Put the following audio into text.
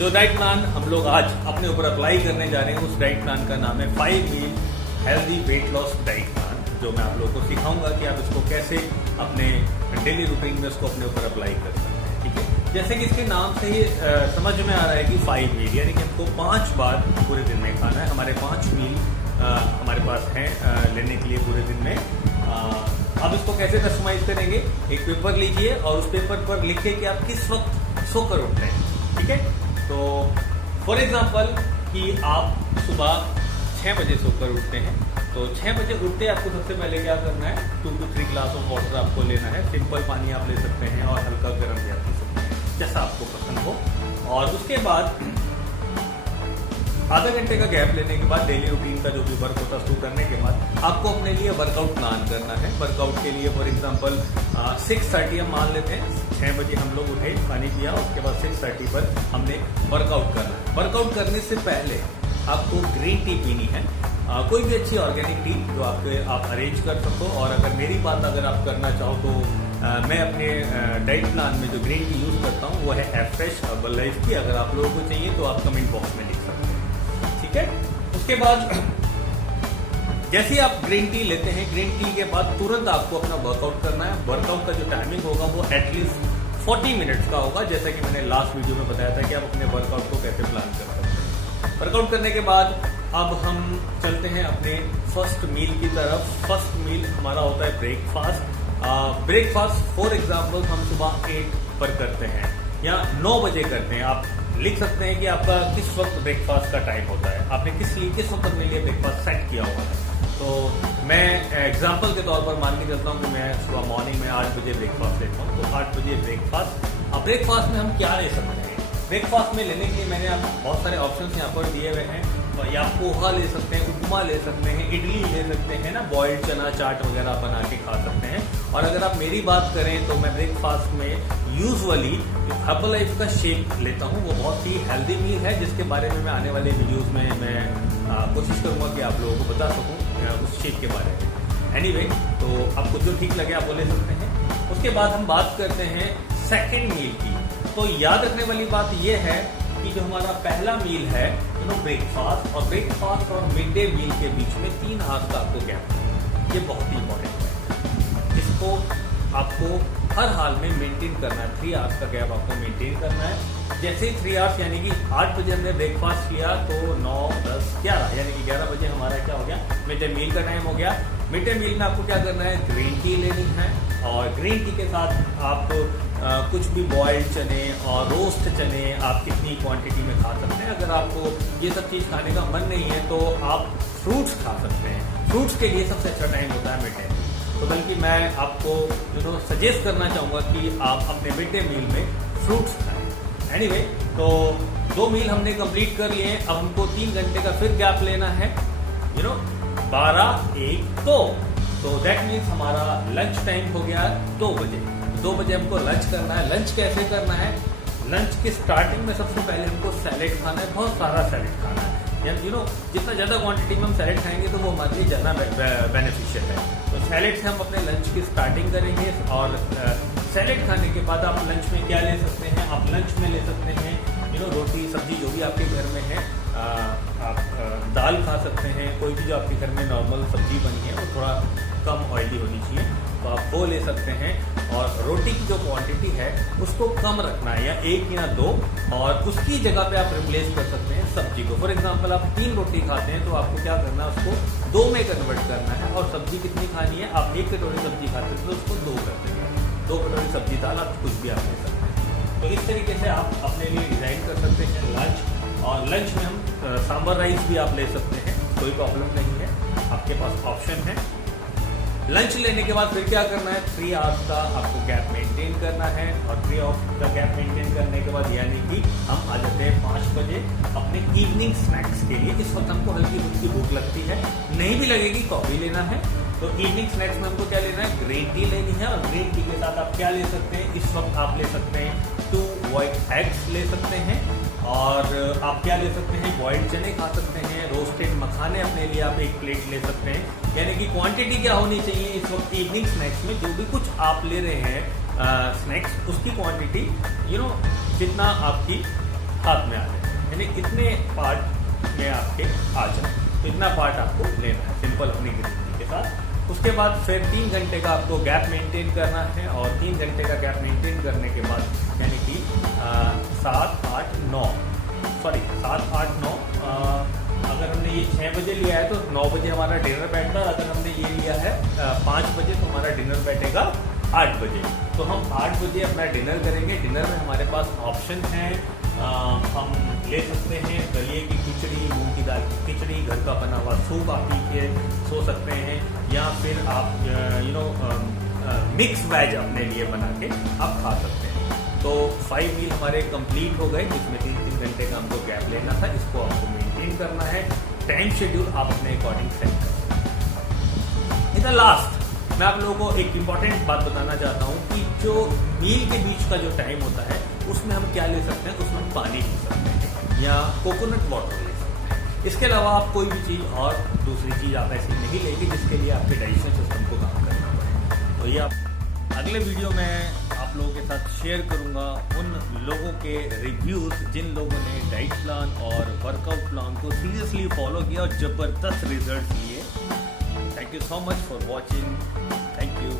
जो diet plan हम लोग आज अपने ऊपर अप्लाई करने जा रहे हैं उस डाइट प्लान का नाम है 5 meal healthy weight loss diet plan, जो मैं आप लोगों को सिखाऊंगा कि आप इसको कैसे अपने डेली रूटीन में उसको अपने ऊपर अप्लाई कर सकते हैं। ठीक है, जैसे कि इसके नाम से ही समझ में आ रहा है कि 5 मील यानी कि हमको 5 बार पूरे दिन में खाना है। हमारे 5 मील हमारे पास हैं लेने के लिए पूरे दिन में। आप इसको कैसे कस्टमाइज करेंगे, एक पेपर लीजिए और उस पेपर पर लिखिए कि आप किस वक्त सोकर उठते हैं। ठीक है, तो फॉर एग्जाम्पल कि आप सुबह 6 बजे सोकर उठते हैं, तो 6 बजे उठते आपको सबसे पहले क्या करना है, 2 to 3 ग्लास ऑफ वाटर आपको लेना है। सिंपल पानी आप ले सकते हैं और हल्का गर्म भी आप ले सकते हैं, जैसा आपको पसंद हो। और उसके बाद आधा घंटे का गैप लेने के बाद डेली रूटीन का जो भी वर्क होता है उसको करने के बाद आपको अपने लिए वर्कआउट प्लान करना है। वर्कआउट के लिए फॉर एग्जांपल 6:30 हम मान लेते हैं, 6 बजे हम लोग उठे, पानी पिया, उसके बाद 6:30 पर हमने वर्कआउट करना है। वर्कआउट करने से पहले आपको ग्रीन टी पीनी है, कोई भी अच्छी ऑर्गेनिक टी जो आप अरेंज कर सको। और अगर मेरी बात अगर आप करना चाहो तो मैं अपने डाइट प्लान में जो ग्रीन टी यूज करता हूँ वो है एफ्रेश हर्बल लाइफ की। अगर आप लोगों को चाहिए तो आप कमेंट बॉक्स में लिख सकते हैं। ठीक है, उसके बाद जैसे ही आप ग्रीन टी लेते हैं, ग्रीन टी के बाद तुरंत आपको अपना वर्कआउट करना है। वर्कआउट का जो टाइमिंग होगा वो एटलीस्ट 40 मिनट्स का होगा, जैसा कि मैंने लास्ट वीडियो में बताया था कि आप अपने वर्कआउट को कैसे प्लान कर सकते हैं। वर्कआउट करने के बाद अब हम चलते हैं अपने फर्स्ट मील की तरफ। फर्स्ट मील हमारा होता है ब्रेकफास्ट। ब्रेकफास्ट फॉर एग्जाम्पल हम सुबह 8 पर करते हैं या 9 बजे करते हैं। आप लिख सकते हैं कि आपका किस वक्त ब्रेकफास्ट का टाइम होता है, आपने किस वक्त अपने लिए ब्रेकफास्ट सेट किया हुआ है। तो मैं एग्जांपल के तौर पर मान के चलता हूँ कि मैं सुबह मॉर्निंग में 8 बजे ब्रेकफास्ट लेता हूँ, तो 8 बजे ब्रेकफास्ट। अब ब्रेकफास्ट में हम क्या ले सकते हैं, ब्रेकफास्ट में लेने के लिए मैंने आप बहुत सारे ऑप्शंस यहाँ पर दिए हुए हैं। या पोहा ले सकते हैं, उपमा ले सकते हैं, इडली ले सकते हैं ना, बॉइल्ड चना चाट वगैरह बना के खा सकते हैं। और अगर आप मेरी बात करें तो मैं ब्रेकफास्ट में यूजुअली हर्बल लाइफ का शेक लेता हूँ। वो बहुत ही हेल्दी मील है जिसके बारे में मैं आने वाले वीडियोस में मैं कोशिश करूंगा कि आप लोगों को बता सकूं उस शेक के बारे में। एनीवे, तो आपको जो ठीक लगे आप वो ले सकते हैं। उसके बाद हम बात करते हैं सेकेंड मील की। तो याद रखने वाली बात यह है कि जो हमारा पहला मील है ब्रेकफास्ट, और ब्रेकफास्ट और मिड डे मील के बीच में 3 आवर्स का आपको गैप है। ये बहुत ही इंपॉर्टेंट है, इसको आपको हर हाल में मेंटेन करना है। 3 आवर्स का गैप आपको मेंटेन करना है। जैसे ही 3 आवर्स यानी कि 8 बजे हमने ब्रेकफास्ट किया तो 9, 10, 11 यानी कि 11 बजे हमारा क्या हो गया, मिड डे मील का टाइम हो गया। मिड डे मील में आपको क्या करना है, ग्रीन टी लेनी है और ग्रीन टी के साथ आप कुछ भी बॉइल्ड चने और रोस्ट चने आप कितनी क्वांटिटी में खा सकते हैं। अगर आपको ये सब चीज़ खाने का मन नहीं है तो आप फ्रूट्स खा सकते हैं। फ्रूट्स के लिए सबसे अच्छा टाइम होता है मिड डे मील। तो बल्कि मैं आपको सजेस्ट करना चाहूँगा कि आप अपने मिड डे मील में फ्रूट्स खाएं। एनीवे, तो 2 मील हमने कंप्लीट कर लिए। अब हमको 3 घंटे का फिर गैप लेना है, 12, 1, 2। तो दैट मीन्स हमारा लंच टाइम हो गया 2 बजे। 2 बजे हमको लंच करना है। लंच कैसे करना है, लंच की स्टार्टिंग में सबसे पहले हमको सैलेड खाना है, बहुत सारा सैलेड खाना है। जितना ज़्यादा क्वांटिटी में हम सैलेड खाएंगे तो वो हमारे लिए ज़्यादा बेनिफिशियल है। तो सैलेड से हम अपने लंच की स्टार्टिंग करेंगे। और सैलेड खाने के बाद आप लंच में क्या ले सकते हैं, आप लंच में ले सकते हैं रोटी सब्जी जो भी आपके घर में है। आप दाल खा सकते हैं, कोई भी जो आपके घर में नॉर्मल सब्जी बनी है वो थोड़ा कम ऑयली होनी चाहिए तो आप वो ले सकते हैं। और रोटी की जो क्वांटिटी है उसको कम रखना है, या 1 या 2, और उसकी जगह पे आप रिप्लेस कर सकते हैं सब्जी को। फॉर एग्जांपल आप 3 रोटी खाते हैं तो आपको क्या करना है, उसको 2 में कन्वर्ट करना है। और सब्जी कितनी खानी है, आप 1 कटोरी सब्जी खाते हैं तो उसको 2 कर देंगे, 2 कटोरी सब्जी दाल आप कुछ भी आप ले सकते हैं। तो इस तरीके से आप अपने लिए डिजाइन कर सकते हैं लंच। और लंच में हम सांभर राइस भी आप ले सकते हैं, कोई प्रॉब्लम नहीं है, आपके पास ऑप्शन है। लंच लेने के बाद फिर क्या करना है, 3 आवर्स का आपको गैप मेंटेन करना है। और 3 आवर्स का गैप मेंटेन करने के बाद यानी कि हम आ जाते हैं 5 बजे अपने इवनिंग स्नैक्स के लिए। इस वक्त हमको हल्की फुल्की भूख लगती है, नहीं भी लगेगी कॉफी लेना है। तो इवनिंग स्नैक्स में हमको क्या लेना है, ग्रीन टी लेनी है। और ग्रीन टी के साथ आप क्या ले सकते हैं, इस वक्त आप ले सकते हैं 2 व्हाइट एग्स ले सकते हैं। और आप क्या ले सकते हैं, बॉइल्ड चने खा सकते हैं, रोस्टेड मखाने अपने लिए आप 1 प्लेट ले सकते हैं। यानी कि क्वांटिटी क्या होनी चाहिए इस वक्त इवनिंग स्नैक्स में, जो भी कुछ आप ले रहे हैं स्नैक्स, उसकी क्वांटिटी जितना आपकी हाथ में आ जाए, यानी इतने पार्ट में आपके आ जाए, तो इतना पार्ट आपको लेना है सिंपल अपनी गिनती के साथ। उसके बाद फिर 3 घंटे का आपको गैप मेंटेन करना है, और 3 घंटे का गैप मेंटेन करने के बाद यानी कि 7, 8, 9 अगर हमने ये 6 बजे लिया है तो 9 बजे हमारा डिनर बैठता है। अगर हमने ये लिया है 5 बजे तो हमारा डिनर बैठेगा 8 बजे। तो हम 8 बजे अपना डिनर करेंगे। डिनर में हमारे पास ऑप्शन है, हम ले सकते हैं दलिए की खिचड़ी, मूंग की दाल की खिचड़ी, घर का बना हुआ सूप आप पी के सो सकते हैं, या फिर आप मिक्स वेज अपने लिए बना के आप खा सकते हैं। तो 5 मील हमारे कंप्लीट हो गए, जिसमें 3-3 घंटे का हमको गैप लेना था। इसको आपको मेंटेन करना है, टाइम शेड्यूल आप अपने अकॉर्डिंग सेट कर सकते हैं। इन द लास्ट मैं आप लोगों को एक इम्पॉर्टेंट बात बताना चाहता हूँ कि जो मील के बीच का जो टाइम होता है उसमें हम क्या ले सकते हैं, उसमें हम पानी पी सकते हैं या कोकोनट वाटर ले सकते हैं। इसके अलावा आप कोई भी चीज़ और दूसरी चीज़ आप ऐसी नहीं लेंगे जिसके लिए आपके डाइजेशन सिस्टम को काम करना पड़े। तो ये आप अगले वीडियो में आप लोगों के साथ शेयर करूंगा उन लोगों के रिव्यूज़ जिन लोगों ने डाइट प्लान और वर्कआउट प्लान को सीरियसली फॉलो किया और ज़बरदस्त रिजल्ट लिए। Thank you so much for watching. Thank you.